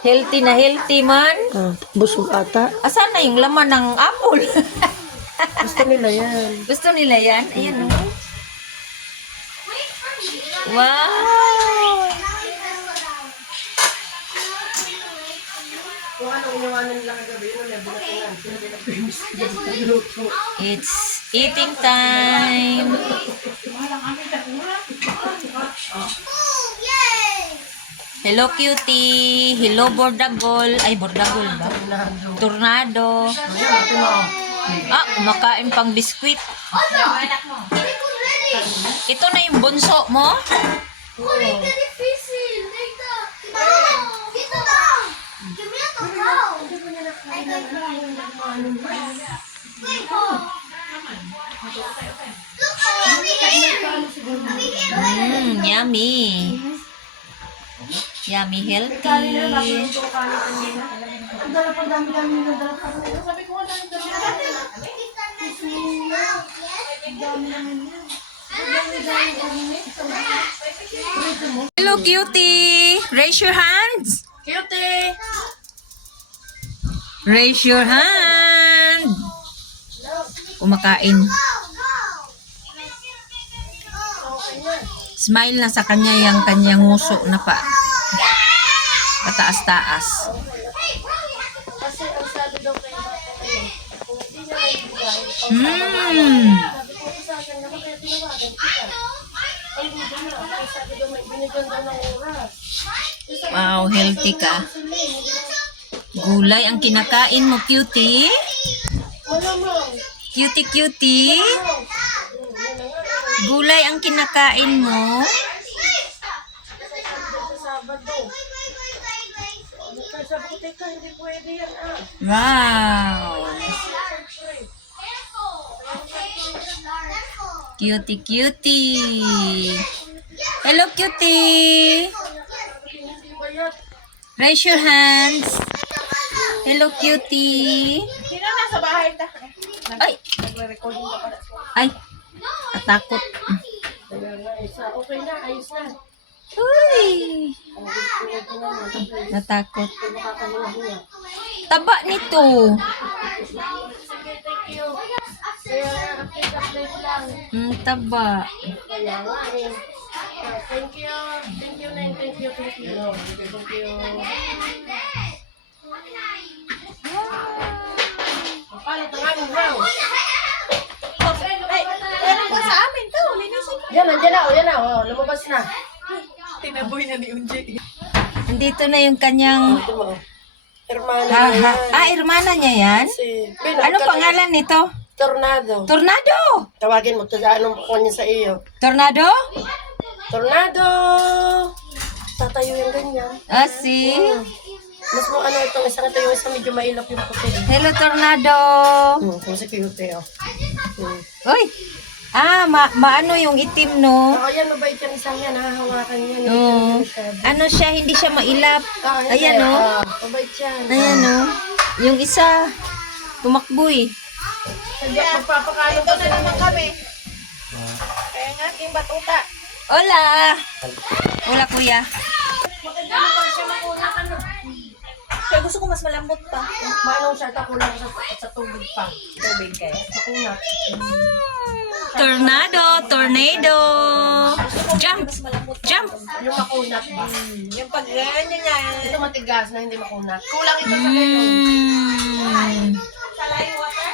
Healthy man. Busog ata. Asan na yung laman ng apple? Gusto nila yan. Gusto nila yan? Ayan o. Wow! It's eating time. Hello cutie. Hello bordagol. Ay bordagol ba? Tornado. Ah, kumakain pang biskwit. Ito na yung bunso mo? Yummy. Yummy, healthy. Hello, cutie. Raise your hands. Cutie! Raise your hand. Kumakain. Smile na sa kanya yung kanyang nguso na pa. Pataas-taas. Kasi ang sabi daw kayo kung hindi niya maibigay, sabi ko sa akin na kaya tinawagan kita. Ay, hindi na. Kasi sabi daw may binigyan daw ng oras. Wow, healthy ka. Gulay ang kinakain mo, cutie. Malamang. Cutie, cutie. Gulay ang kinakain mo. Sabado. Sabi ko, teka, hindi pwede yan Wow. Cutie, cutie. Hello, cutie. Raise your hands. Hello, cutie. Sino nasa bahay ta? Ay. Nagre-recording ka pa. Ay. Natakot. Okay na, ayos na. Uy. Natakot. Taba nito. Sige, thank you. Kaya update lang. Taba. Kaya nga eh. Thank you. Thank you, Neng. Thank you. Thank you. Thank you. Paano ito nga mong house? Sa amin to. Linisin. Yan, nandiyan na. O, yan na. O, lumabas na. Tinaboy na ni Unji. Andito na yung kanyang... Ito mo. Hermana niya yan. Hermana niya yan? Ano pangalan nito? Tornado. Tornado! Tawagin mo. Anong kanya sa iyo? Tornado? Tornado! Tatayo yung ganyan. See? Mas mo ano itong isang ito yung isang medyo mailap yung puti. Hello, Tornado! Kung si cute oh. Uy! Maano yung itim, no? Ayan, mabait yung isang yan. Nahahawakan yan. No. Ano siya, hindi siya mailap. Ayan, no? Mabait yan. Ayan, no? Yung isa, tumakbo eh. Magpapakain Ito na naman kami. Kaya nga, aking batuta. Hola! Hola, kuya. Maganda na pa siya makunat. Ano? Kaya gusto ko mas malambot pa. Manong siya takulang sa tubig pa. Tubig kayo. Makunat. Tornado! Tornado! Jump! Jump! Yung makunat ba? Yung pag ganyan niya. Ito matigas na hindi makunat. Kulang ito sa ganyan. Salay water.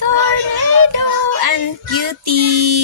Tornado and cutie.